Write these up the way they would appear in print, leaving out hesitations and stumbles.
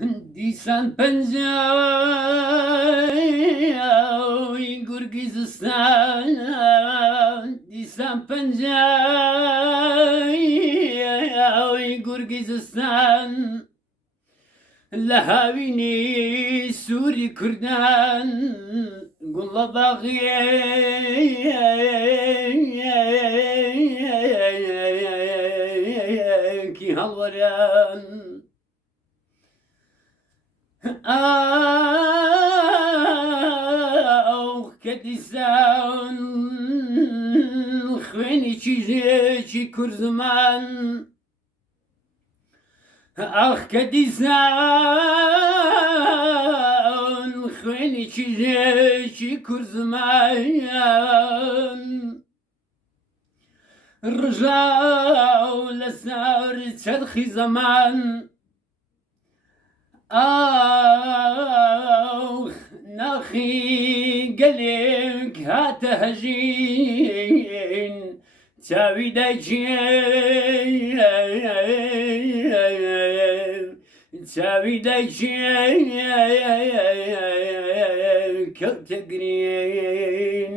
دیسان پەنجاوی گورگی زستان دیسان پەنجاوی گورگی زستان لە هاوینی سووری کوردان گوڵە باغیەکی هەڵوەران ئاو کە دیسان خوێنی چیژێکی کورد زمان ئاخ کە دیسان خوێنی چیژێکی کورد زمان ڕژاو لەسەر چەرخی زەمان ئاخ ناخی گەلێک هاتە هەژین چاوی دایکی کەوتە گرین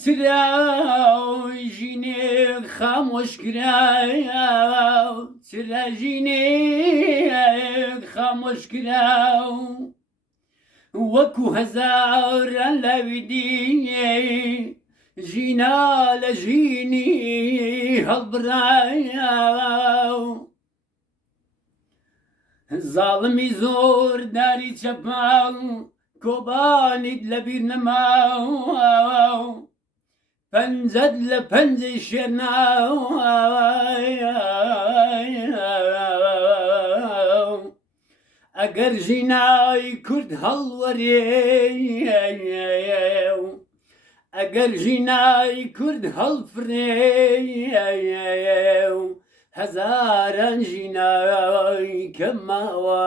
چراوی ژینێک خامۆش کراو چرا ژینێک خامۆش کراو وەکو هەزاران لاوی دیێ ژینا لە ژینی هەڵبڕاو زاڵمی زۆر داری چەپاڵ کۆبانیت لەبیر نەماو پەنجەت لە پەنجەی شێرناو ئەگەر ژینای کورد هەڵوەرێ ئەگەر ژینای کورد هەڵفرێ هەزاران ژینای کە ماوە